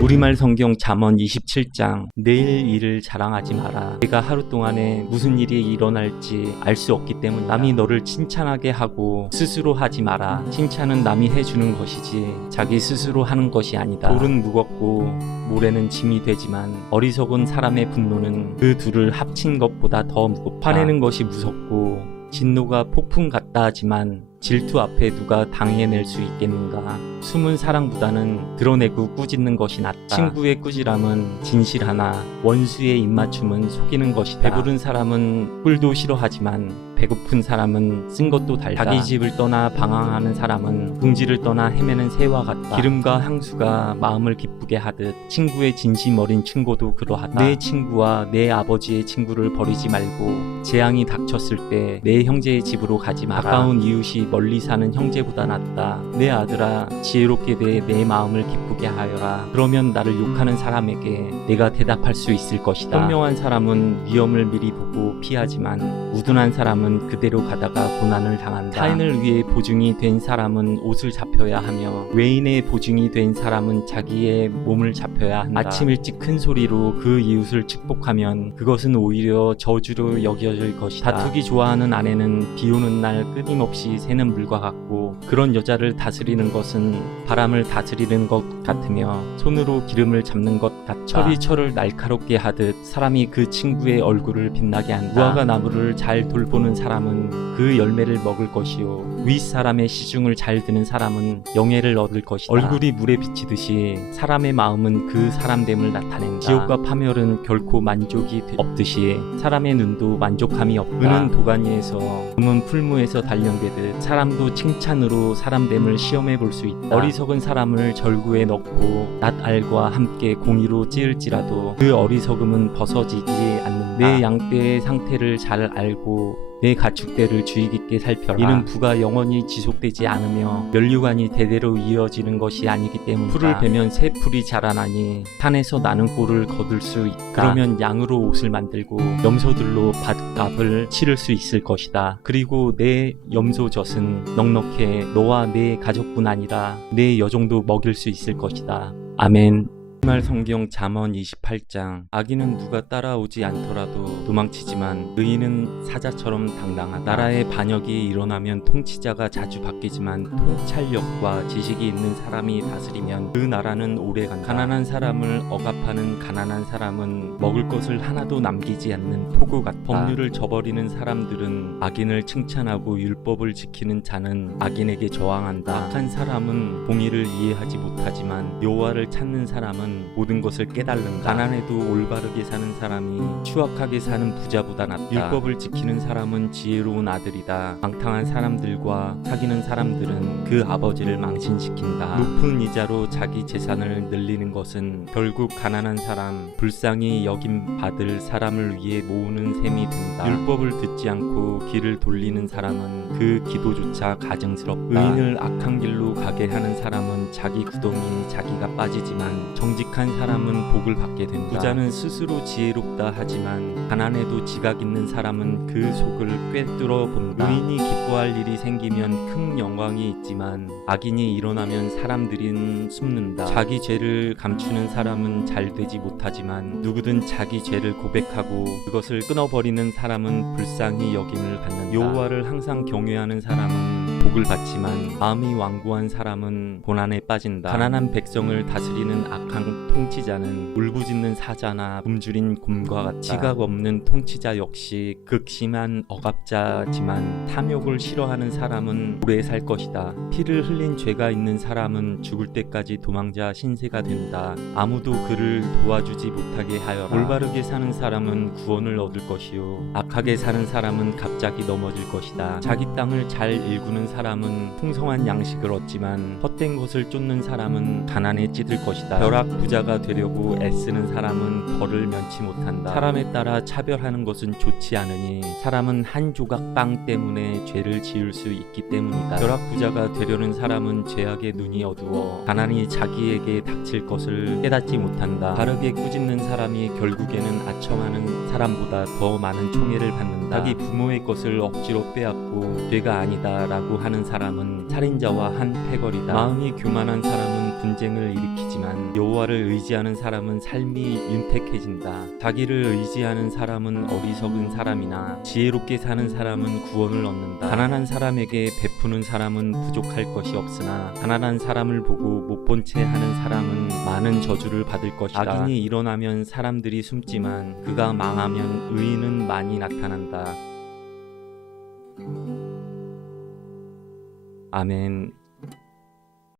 우리말 성경 잠언 27장 내일 일을 자랑하지 마라. 내가 하루 동안에 무슨 일이 일어날지 알 수 없기 때문이다. 남이 너를 칭찬하게 하고 스스로 하지 마라. 칭찬은 남이 해주는 것이지 자기 스스로 하는 것이 아니다. 돌은 무겁고 모래는 짐이 되지만 어리석은 사람의 분노는 그 둘을 합친 것보다 더 무겁다. 화내는 것이 무섭고 진노가 폭풍 같다 하지만 질투 앞에 누가 당해낼 수 있겠는가. 숨은 사랑보다는 드러내고 꾸짖는 것이 낫다. 친구의 꾸지람은 진실하나 원수의 입맞춤은 속이는 것이다. 배부른 사람은 꿀도 싫어하지만 배고픈 사람은 쓴 것도 달다. 자기 집을 떠나 방황하는 사람은 둥지를 떠나 헤매는 새와 같다. 기름과 향수가 마음을 기쁘게 하듯 친구의 진심 어린 충고도 그러하다. 내 친구와 내 아버지의 친구를 버리지 말고 재앙이 닥쳤을 때 내 형제의 집으로 가지 마라. 가까운 이웃이 멀리 사는 형제보다 낫다. 내 아들아, 지혜롭게 대해 내 마음을 기쁘게 하여라. 그러면 나를 욕하는 사람에게 내가 대답할 수 있을 것이다. 현명한 사람은 위험을 미리 보고 피하지만 우둔한 사람은 그대로 가다가 고난을 당한다. 타인을 위해 보증이 된 사람은 옷을 잡혀야 하며 외인의 보증이 된 사람은 자기의 몸을 잡혀야 한다. 아침 일찍 큰 소리로 그 이웃을 축복하면 그것은 오히려 저주로 여겨질 것이다. 다투기 좋아하는 아내는 비 오는 날 끊임없이 새는 물과 같고 그런 여자를 다스리는 것은 바람을 다스리는 것 같으며 손으로 기름을 잡는 것 같다. 철이 철을 날카롭게 하듯 사람이 그 친구의 얼굴을 빛나게 한다. 무화과 나무를 잘 돌보는 사람은 그 열매를 먹을 것이요 윗사람의 시중을 잘 드는 사람은 영예를 얻을 것이다. 얼굴이 물에 비치듯이 사람의 마음은 그 사람됨을 나타낸다. 지옥과 파멸은 결코 만족이 없듯이 사람의 눈도 만족함이 없다. 은은 도가니에서 금은 풀무에서 단련되듯 사람도 칭찬으로 사람됨을 시험해 볼 수 있다. 어리석은 사람을 절구에 넣고 낫알과 함께 공의로 찌을지라도 그 어리석음은 벗어지지 않는다. 내 양떼의 상태를 잘 알고 내 가축대를 주의 깊게 살펴라. 이는 부가 영원히 지속되지 않으며 면류관이 대대로 이어지는 것이 아니기 때문이다. 풀을 베면 새 풀이 자라나니 산에서 나는 꼴을 거둘 수 있다. 그러면 양으로 옷을 만들고 염소들로 밭값을 치를 수 있을 것이다. 그리고 내 염소젖은 넉넉해 너와 내 가족뿐 아니라 내 여종도 먹일 수 있을 것이다. 아멘. 우리말 성경 잠언 28장 악인은 누가 따라오지 않더라도 도망치지만 의인은 사자처럼 당당하다. 나라의 반역이 일어나면 통치자가 자주 바뀌지만 통찰력과 지식이 있는 사람이 다스리면 그 나라는 오래간다. 가난한 사람을 억압하는 가난한 사람은 먹을 것을 하나도 남기지 않는 폭우 같다. 법률을 저버리는 사람들은 악인을 칭찬하고 율법을 지키는 자는 악인에게 저항한다. 악한 사람은 공의를 이해하지 못하지만 여호와를 찾는 사람은 모든 것을 깨달는다. 가난해도 올바르게 사는 사람이 추악하게 사는 부자보다 낫다. 율법을 지키는 사람은 지혜로운 아들이다. 방탕한 사람들과 사귀는 사람들은 그 아버지를 망신시킨다. 높은 이자로 자기 재산을 늘리는 것은 결국 가난한 사람, 불쌍히 여김 받을 사람을 위해 모으는 셈이 된다. 율법을 듣지 않고 길을 돌리는 사람은 그 기도조차 가증스럽다. 의인을 악한 길로 가게 하는 사람은 자기 구덩이에 자기가 빠지지만 정직한 사람은 복을 받게 된다. 부자는 스스로 지혜롭다 하지만 가난해도 지각 있는 사람은 그 속을 꿰뚫어 본다. 의인이 기뻐할 일이 생기면 큰 영광이 있지만 악인이 일어나면 사람들은 숨는다. 자기 죄를 감추는 사람은 잘 되지 못하지만 누구든 자기 죄를 고백하고 그것을 끊어버리는 사람은 불쌍히 여김을 받는다. 여호와를 항상 경외하는 사람은 복을 받지만 마음이 완고한 사람은 고난에 빠진다. 가난한 백성을 다스리는 악한 통치자는 울부짖는 사자나 굶주린 곰과 같다. 지각 없는 통치자 역시 극심한 억압자지만 탐욕을 싫어하는 사람은 오래 살 것이다. 피를 흘린 죄가 있는 사람은 죽을 때까지 도망자 신세가 된다. 아무도 그를 도와주지 못하게 하여라. 올바르게 사는 사람은 구원을 얻을 것이요 악하게 사는 사람은 갑자기 넘어질 것이다. 자기 땅을 잘 일구는 사람은 풍성한 양식을 얻지만 헛된 것을 쫓는 사람은 가난에 찌들 것이다. 벼락 부자가 되려고 애쓰는 사람은 벌을 면치 못한다. 사람에 따라 차별하는 것은 좋지 않으니 사람은 한 조각 빵 때문에 죄를 지을 수 있기 때문이다. 벼락 부자가 되려는 사람은 죄악의 눈이 어두워 가난이 자기에게 닥칠 것을 깨닫지 못한다. 바르게 꾸짖는 사람이 결국에는 아첨하는 사람보다 더 많은 총애를 받는다. 자기 부모의 것을 억지로 빼앗고 죄가 아니다 라고 하는 사람은 살인자와 한 패거리다. 마음이 교만한 사람은 분쟁을 일으키지만 여호와를 의지하는 사람은 삶이 윤택해진다. 자기를 의지하는 사람은 어리석은 사람이나 지혜롭게 사는 사람은 구원을 얻는다. 가난한 사람에게 베푸는 사람은 부족할 것이 없으나 가난한 사람을 보고 못 본 채 하는 사람은 많은 저주를 받을 것이다. 악인이 일어나면 사람들이 숨지만 그가 망하면 의인은 많이 나타난다. 아멘.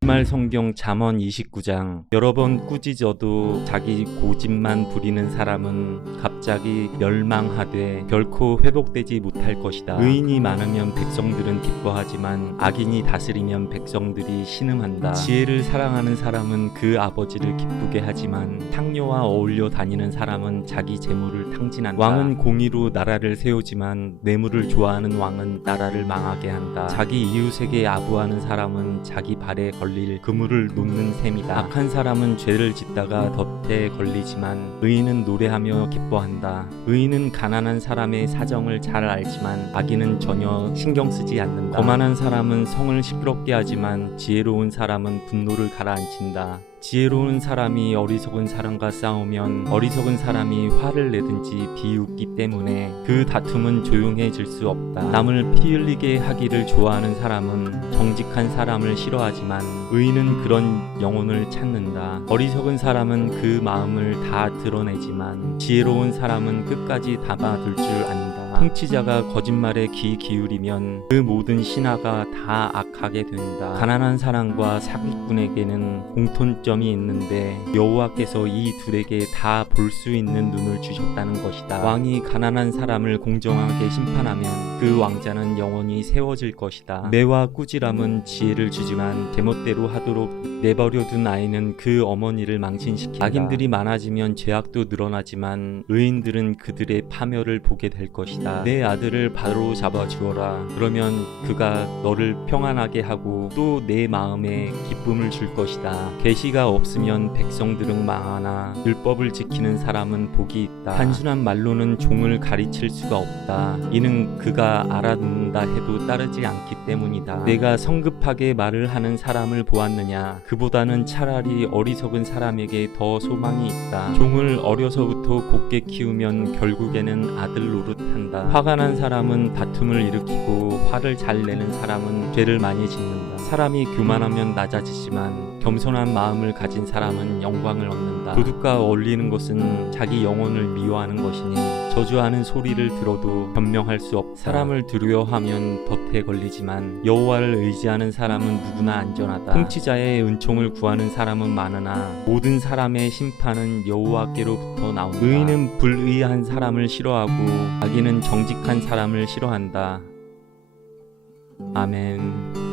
말 성경 잠언 29장. 여러 번 꾸짖어도 자기 고집만 부리는 사람은 갑자기 멸망하되 결코 회복되지 못할 것이다. 의인이 많으면 백성들은 기뻐하지만 악인이 다스리면 백성들이 신음한다. 지혜를 사랑하는 사람은 그 아버지를 기쁘게 하지만 탕료와 어울려 다니는 사람은 자기 재물을 탕진한다. 왕은 공의로 나라를 세우지만 뇌물을 좋아하는 왕은 나라를 망하게 한다. 자기 이웃에게 아부하는 사람은 자기 발에 걸린 그물을 놓는 셈이다. 악한 사람은 죄를 짓다가 덫에 걸리지만 의인은 노래하며 기뻐한다. 의인은 가난한 사람의 사정을 잘 알지만 악인은 전혀 신경 쓰지 않는다. 거만한 사람은 성을 시끄럽게 하지만 지혜로운 사람은 분노를 가라앉힌다. 지혜로운 사람이 어리석은 사람과 싸우면 어리석은 사람이 화를 내든지 비웃기 때문에 그 다툼은 조용해질 수 없다. 남을 피 흘리게 하기를 좋아하는 사람은 정직한 사람을 싫어하지만 의인은 그런 영혼을 찾는다. 어리석은 사람은 그 마음을 다 드러내지만 지혜로운 사람은 끝까지 담아둘 줄 안다. 통치자가 거짓말에 귀 기울이면 그 모든 신하가 다 악하게 된다. 가난한 사람과 사기꾼에게는 공통점이 있는데 여호와께서 이 둘에게 다 볼 수 있는 눈을 주셨다는 것이다. 왕이 가난한 사람을 공정하게 심판하면 그 왕자는 영원히 세워질 것이다. 매와 꾸지람은 지혜를 주지만 제멋대로 하도록 내버려둔 아이는 그 어머니를 망신시킨다. 악인들이 많아지면 죄악도 늘어나지만 의인들은 그들의 파멸을 보게 될 것이다. 내 아들을 바로 잡아 주어라. 그러면 그가 너를 평안하게 하고 또 내 마음에 기쁨을 줄 것이다. 계시가 없으면 백성들은 망하나 율법을 지키는 사람은 복이 있다. 단순한 말로는 종을 가르칠 수가 없다. 이는 그가 알아듣는다 해도 따르지 않기 때문이다. 내가 성급하게 말을 하는 사람을 보았느냐? 그보다는 차라리 어리석은 사람에게 더 소망이 있다. 종을 어려서부터 곱게 키우면 결국에는 아들 노릇한다. 화가 난 사람은 다툼을 일으키고 화를 잘 내는 사람은 죄를 많이 짓는다. 사람이 교만하면 낮아지지만 겸손한 마음을 가진 사람은 영광을 얻는다. 도둑과 어울리는 것은 자기 영혼을 미워하는 것이니 저주하는 소리를 들어도 변명할 수 없다. 사람을 두려워하면 덫에 걸리지만 여호와를 의지하는 사람은 누구나 안전하다. 통치자의 은총을 구하는 사람은 많으나 모든 사람의 심판은 여호와께로부터 나온다. 의인은 불의한 사람을 싫어하고 악인은 정직한 사람을 싫어한다. 아멘.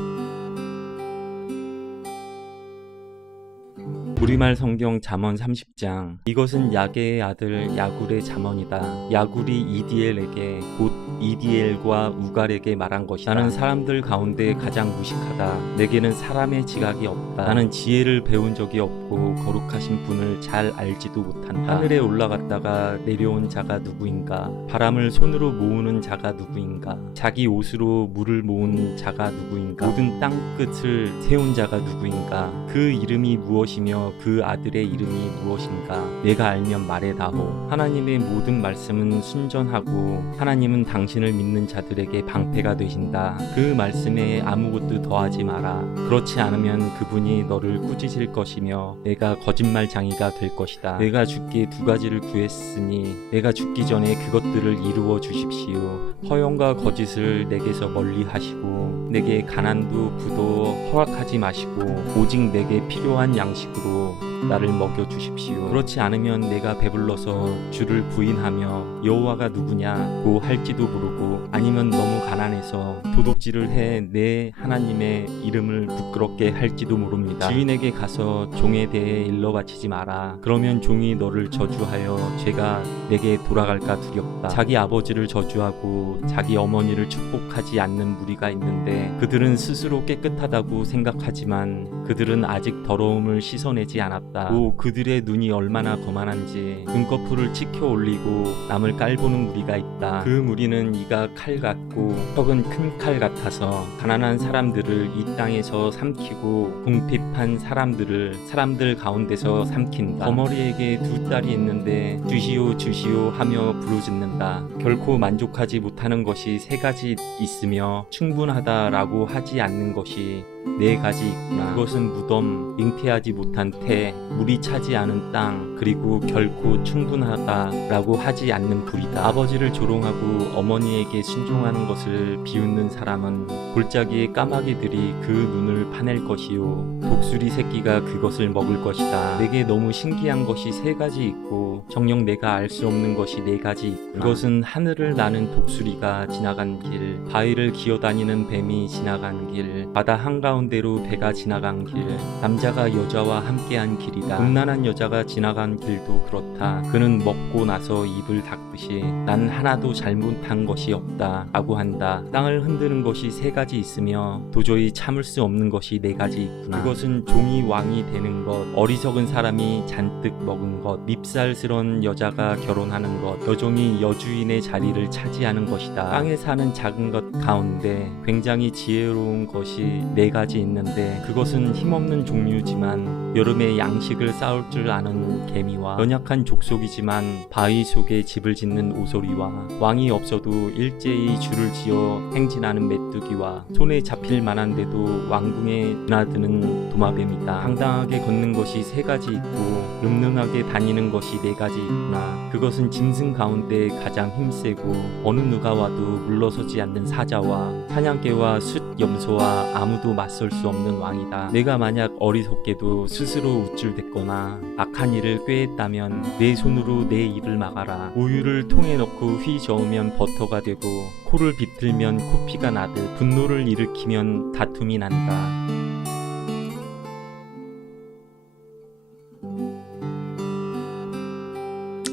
우리말 성경 잠언 30장. 이것은 야게의 아들 야굴의 잠언이다. 야굴이 이디엘에게 곧 이디엘과 우갈에게 말한 것이다. 나는 사람들 가운데 가장 무식하다. 내게는 사람의 지각이 없다. 나는 지혜를 배운 적이 없고 거룩하신 분을 잘 알지도 못한다. 하늘에 올라갔다가 내려온 자가 누구인가? 바람을 손으로 모으는 자가 누구인가? 자기 옷으로 물을 모은 자가 누구인가? 모든 땅끝을 세운 자가 누구인가? 그 이름이 무엇이며 그 아들의 이름이 무엇인가? 내가 알면 말해다오. 하나님의 모든 말씀은 순전하고 하나님은 당신을 믿는 자들에게 방패가 되신다. 그 말씀에 아무것도 더하지 마라. 그렇지 않으면 그분이 너를 꾸짖을 것이며 내가 거짓말장이가 될 것이다. 내가 주께 두 가지를 구했으니 내가 죽기 전에 그것들을 이루어 주십시오. 허영과 거짓을 내게서 멀리 하시고 내게 가난도 부도 허락하지 마시고 오직 내게 필요한 양식으로 나를 먹여 주십시오. 그렇지 않으면 내가 배불러서 주를 부인하며 여호와가 누구냐고 할지도 모르고 아니면 너무 가난해서 도둑질을 해 내 하나님의 이름을 부끄럽게 할지도 모릅니다. 주인에게 가서 종에 대해 일러 바치지 마라. 그러면 종이 너를 저주하여 죄가 내게 돌아갈까 두렵다. 자기 아버지를 저주하고 자기 어머니를 축복하지 않는 무리가 있는데 그들은 스스로 깨끗하다고 생각하지만 그들은 아직 더러움을 씻어내지 않았다. 오, 그들의 눈이 얼마나 거만한지. 눈꺼풀을 치켜 올리고 남을 깔보는 무리가 있다. 그 무리는 이가 칼 칼 같고 턱은 큰 칼 같아서 가난한 사람들을 이 땅에서 삼키고 궁핍한 사람들 가운데서 삼킨다. 거머리에게 두 딸이 있는데 주시오 주시오 하며 부르짖는다. 결코 만족하지 못하는 것이 세 가지 있으며 충분하다라고 하지 않는 것이 네 가지 있구나. 그것은 무덤, 잉태하지 못한 태, 물이 차지 않은 땅, 그리고 결코 충분하다라고 하지 않는 불이다. 아버지를 조롱하고 어머니에게 순종하는 것을 비웃는 사람은 골짜기의 까마귀들이 그 눈을 파낼 것이요 독수리 새끼가 그것을 먹을 것이다. 내게 너무 신기한 것이 세 가지 있고 정녕 내가 알 수 없는 것이 네 가지 있구나. 그것은 하늘을 나는 독수리가 지나간 길, 바위를 기어다니는 뱀이 지나간 길, 바다 한가운데로 배가 지나간 길, 남자가 여자와 함께한 길이다. 음란한 여자가 지나간 길도 그렇다. 그는 먹고 나서 입을 닦듯이 난 하나도 잘못한 것이 없다 라고 한다. 땅을 흔드는 것이 세 가지 있으며 도저히 참을 수 없는 것이 네 가지 있구나. 그것은 종이 왕이 되는 것, 어리석은 사람이 잔뜩 먹은 것, 밉살스러운 여자가 결혼하는 것, 여종이 여주인의 자리를 차지하는 것이다. 땅에 사는 작은 것 가운데 굉장히 지혜로운 것이 네 가지 있는데 그것은 힘없는 종류지만 여름에 양식을 쌓을 줄 아는 개미와 연약한 족속이지만 바위 속에 집을 짓는 오소리와 왕이 없어도 일제히 줄을 지어 행진하는 메뚜기와 손에 잡힐 만한데도 왕궁에 드나드는 도마뱀이다. 당당하게 걷는 것이 세 가지 있고 늠름하게 다니는 것이 네 가지 있구나. 그것은 짐승 가운데 가장 힘세고 어느 누가 와도 물러서지 않는 사자와 사냥개와 숫염소와 아무도 맞설 수 없는 왕이다. 내가 만약 어리석게도 스스로 우쭐댔거나 악한 일을 꾀했다면 내 손으로 내 입을 막아라. 우유를 통에 넣고 휘 저으면 버터가 되고 코를 비틀면 코피가 나듯 분노를 일으키면 다툼이 난다.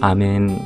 아멘.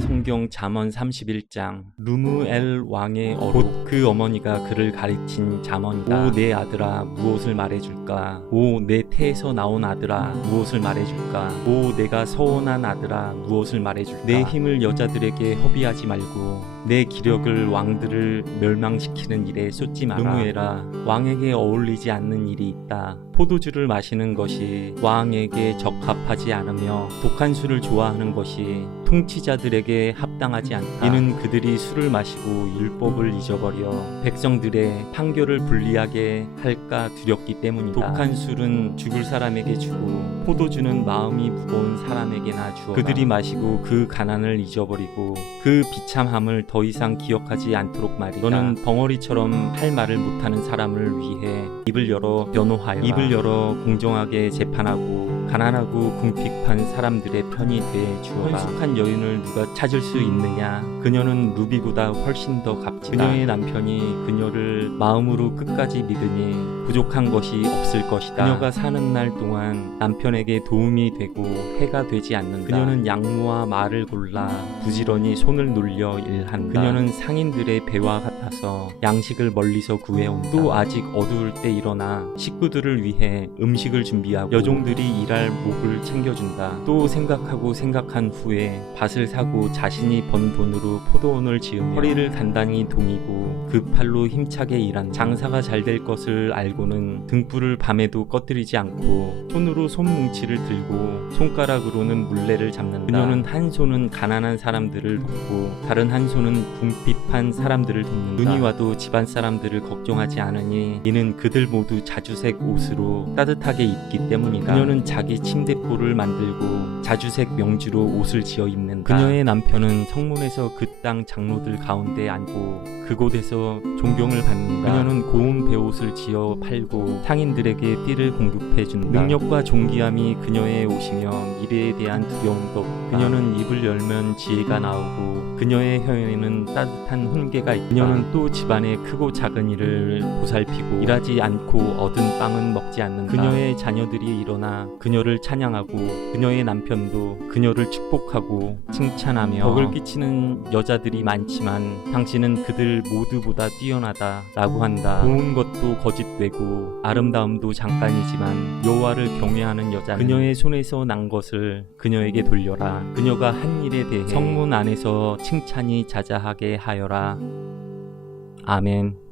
성경 잠언 31장. 루무엘 왕의 어록, 그 어머니가 그를 가르친 잠언이다. 오 내 아들아 무엇을 말해줄까? 오 내 태에서 나온 아들아 무엇을 말해줄까? 오 내가 서원한 아들아 무엇을 말해줄까? 내 힘을 여자들에게 허비하지 말고 내 기력을 왕들을 멸망시키는 일에 쏟지 마라. 루무엘아, 왕에게 어울리지 않는 일이 있다. 포도주를 마시는 것이 왕에게 적합하지 않으며 독한 술을 좋아하는 것이 통치자들에게 합당하지 않다. 이는 그들이 술을 마시고 율법을 잊어버려 백성들의 판결을 불리하게 할까 두렵기 때문이다. 독한 술은 죽을 사람에게 주고 포도주는 마음이 무거운 사람에게나 주어라. 그들이 마시고 그 가난을 잊어버리고 그 비참함을 더 이상 기억하지 않도록 말이다. 너는 벙어리처럼 할 말을 못하는 사람을 위해 입을 열어 변호하여라. 입을 열어 공정하게 재판하고 가난하고 궁핍한 사람들의 편이 돼 주어라. 헌숙한 여인을 누가 찾을 수 있느냐? 그녀는 루비보다 훨씬 더 값지다. 그녀의 남편이 그녀를 마음으로 끝까지 믿으니 부족한 것이 없을 것이다. 그녀가 사는 날 동안 남편에게 도움이 되고 해가 되지 않는다. 그녀는 양무와 말을 골라 부지런히 손을 놀려 일한다. 그녀는 상인들의 배와 같아서 양식을 멀리서 구해온다. 또 아직 어두울 때 일어나 식구들을 위해 음식을 준비하고 여종들이 일할 목을 챙겨준다. 또 생각한 후에 밭을 사고 자신이 번 돈으로 포도원을 지으며 허리를 단단히 동이고 그 팔로 힘차게 일한다. 장사가 잘 될 것을 알고는 등불을 밤에도 꺼뜨리지 않고 손으로 손뭉치를 들고 손가락으로는 물레를 잡는다. 그녀는 한 손은 가난한 사람들을 돕고 다른 한 손은 궁핍한 사람들을 돕는다. 눈이 와도 집안 사람들을 걱정하지 않으니 이는 그들 모두 자주색 옷으로 따뜻하게 입기 때문이다. 그녀는 자기 침대포를 만들고 자주색 명주로 옷을 지어 입는다. 그녀의 남편은 성문에서 그 땅 장로들 가운데 앉고 그곳에서 존경을 받는다. 그녀는 고운 베옷을 지어 팔고 상인들에게 띠를 공급해준다. 능력과 존귀함이 그녀의 옷이며 미래에 대한 두려움도 없다. 그녀는 입을 열면 지혜가 나오고 그녀의 혀에는 따뜻한 훈계가 있다. 그녀는 또 집안의 크고 작은 일을 보살피고 일하지 않고 얻은 빵은 먹지 않는다. 그녀의 자녀들이 일어나 그녀를 찬양하고 그녀의 남편도 그녀를 축복하고 칭찬하며 덕을 끼치는 여자들이 많지만 당신은 그들 모두보다 뛰어나다 라고 한다. 좋은 것도 거짓되고 아름다움도 잠깐이지만 여호와를 경외하는 여자는 그녀의 손에서 난 것을 그녀에게 돌려라. 그녀가 한 일에 대해 성문 안에서 칭찬이 자자하게 하여라. 아멘.